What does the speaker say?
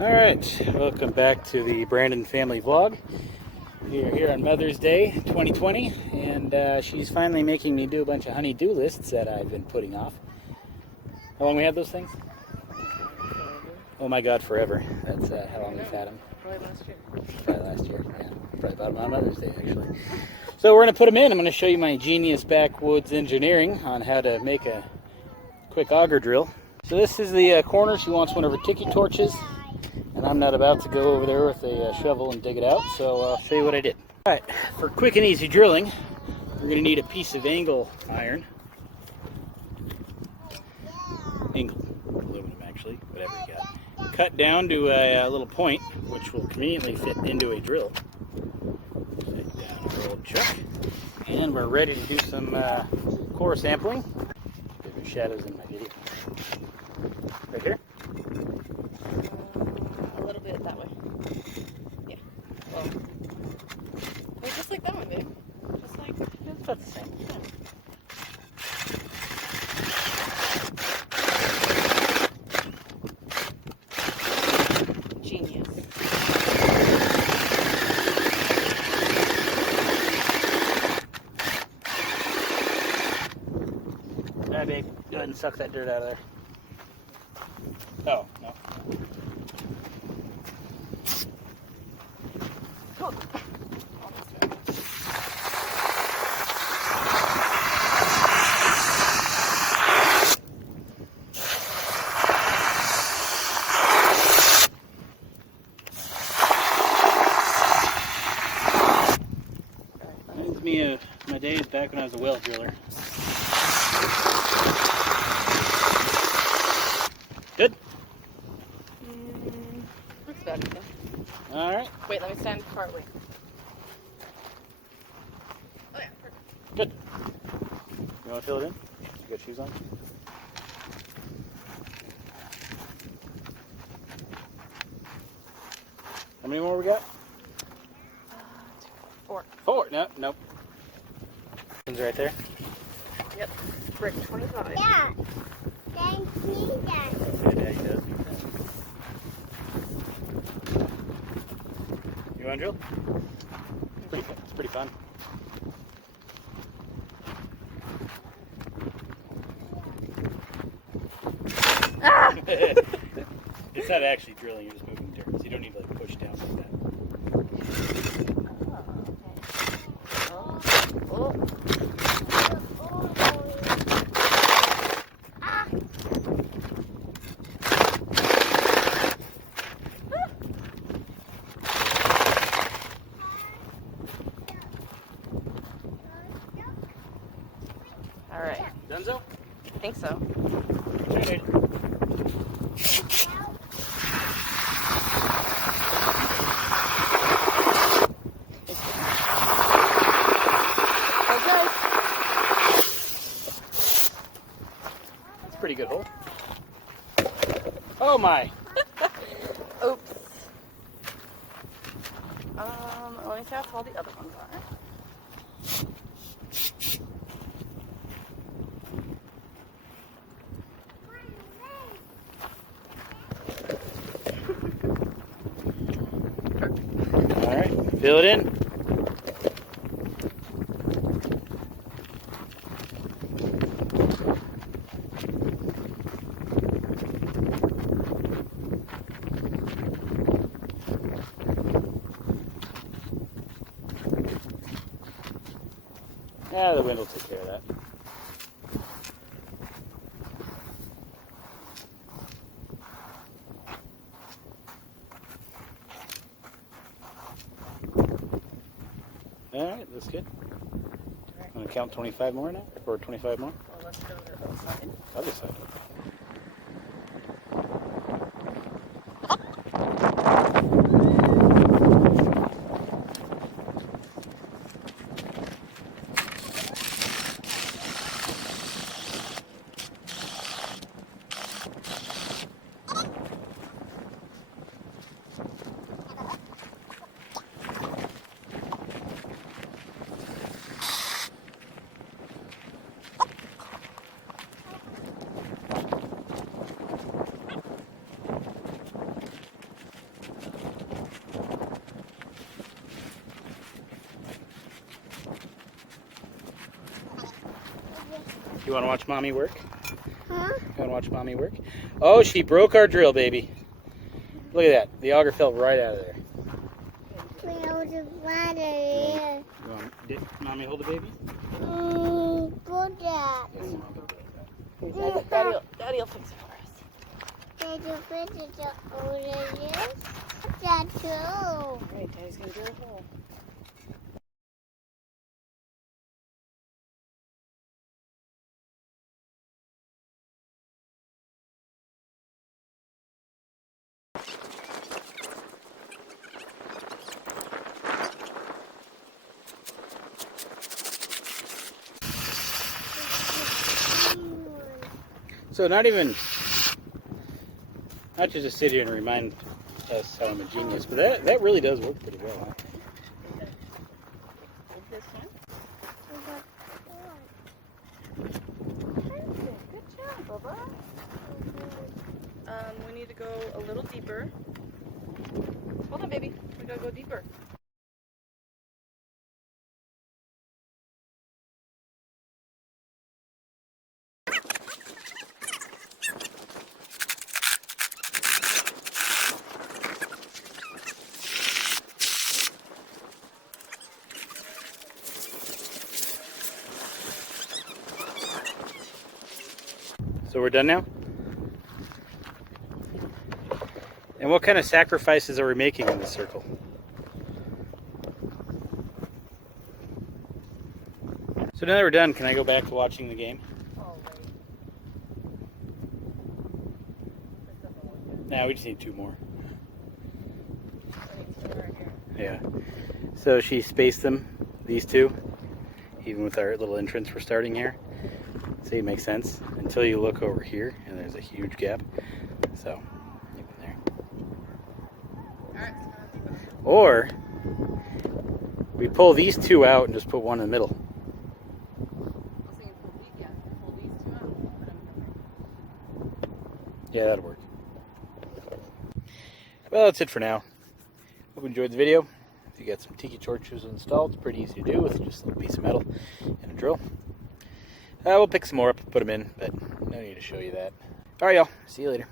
Alright, welcome back to the Brandon family vlog. We are here on Mother's Day 2020, and she's finally making me do a bunch of honey-do lists that I've been putting off. How long we had those things? Oh my god, forever. That's how long we've had them. Probably last year. Probably last year, yeah. Probably about on Mother's Day, actually. So we're going to put them in. I'm going to show you my genius backwoods engineering on how to make a quick auger drill. So this is the corner. She wants one of her Tiki torches. And I'm not about to go over there with a shovel and dig it out, so I'll show you what I did. Alright, for quick and easy drilling, we're going to need a piece of angle iron. Angle, aluminum actually, whatever you got. Cut down to a little point, which will conveniently fit into a drill. Set down our old chuck. And we're ready to do some core sampling. There's shadows in my video. Right here. A little bit that way. Yeah. Well, just like that one, babe. Just like, It's about the same. Yeah. Genius. Alright, babe. Go ahead and suck that dirt out of there. Oh, no. Reminds me of my days back when I was a well driller. Good? Looks about even. Alright. Wait, let me stand far away. Oh yeah, perfect. Good. You want to fill it in? You got shoes on? How many more we got? 4. 4. Nope. One's right there. Yep. Brick 25. Yeah. Thank you, Dad. Okay, Daddy does. You want to drill? It's pretty fun. Ah! It's not actually drilling, you're just moving dirt, so you don't need to like push down like that. Oh. All right. Dunzo? I think so. Okay. That's a pretty good hole. Oh my! Oops. Let me see how tall the other ones are. Alright, fill it in. Yeah, the wind will take care of that. Alright, that's good. I'm going to count 25 more now? Or 25 more? Well, let's go to the other side. Other side. You want to watch mommy work? Huh? You want to watch mommy work? Oh, she broke our drill, baby. Look at that. The auger fell right out of there. We know the water here. You want mommy hold the baby? Good job. Daddy will fix it for us. Did you finish the oranges? That too. All right, Daddy's gonna drill a hole. So not just to sit here and remind us how I'm a genius, but that really does work pretty well, huh? This one. Perfect. Good job, Bubba. We need to go a little deeper. Hold on, baby. We gotta go deeper. So we're done now? And what kind of sacrifices are we making in this circle? So now that we're done, can I go back to watching the game? Oh, wait. This doesn't work yet. Nah, we just need 2 more. We need 2 right here. Yeah. So she spaced them, these 2, even with our little entrance we're starting here. See, it makes sense until you look over here and there's a huge gap. So, even there. Alright. Or we pull these 2 out and just put one in the middle. Pull these 2 out. Put them in there. Yeah, that'll work. Well, that's it for now. Hope you enjoyed the video. If you got some Tiki torches installed, it's pretty easy to do with just a little piece of metal and a drill. We'll pick some more up and put them in, but no need to show you that. All right, y'all. See you later.